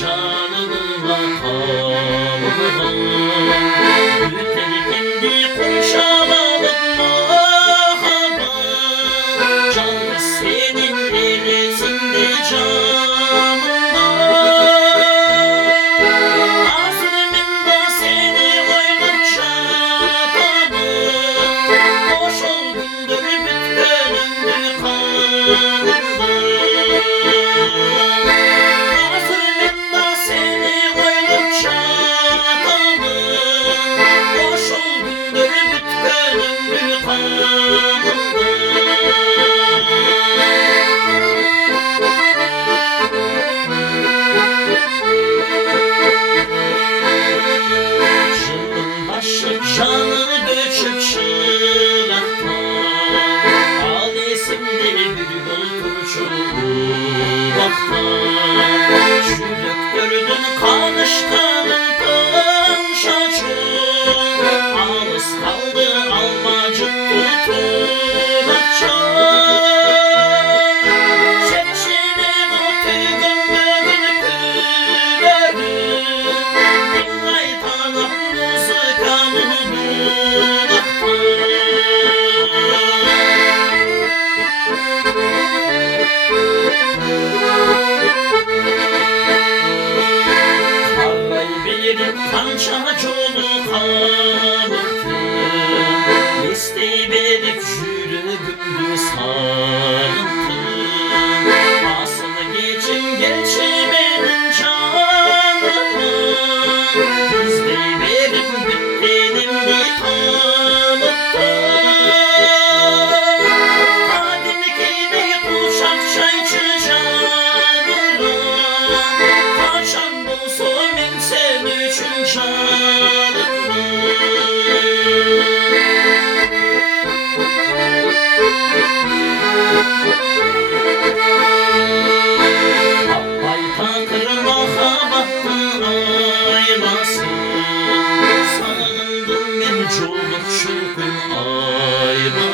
canını vatanına. Öterkendi konuşamadım mahaba, canlı senin neresinde canımda. Azrımında seni oynadıkça tanım, boş oldumdur bütünümdür kanımda. Azrımında seni oynadıkça tanım, boş oldumdur bütünümdür kanımda. Canı döküp çığlıktan, alesimde bülbül turşulmaktan. Çürüktürdün kanışkanından şaşır, ağız kaldı almacık tutunakça. Çekçine bu tüygün bögün küleri, dinlay tanım muzikamın kança çolu kalıktım, isteği verip yürüdüm sarıldım. Asıl geçim geçi benim canımı, isteği verip bittiğim bir tanıttım. Kadimkide kuşak çayçı canırım, kaçan bulsa ben sen için canımı. Abbay takır mahabattın aylasın, sağındım ben çoluk çulkun aylasın.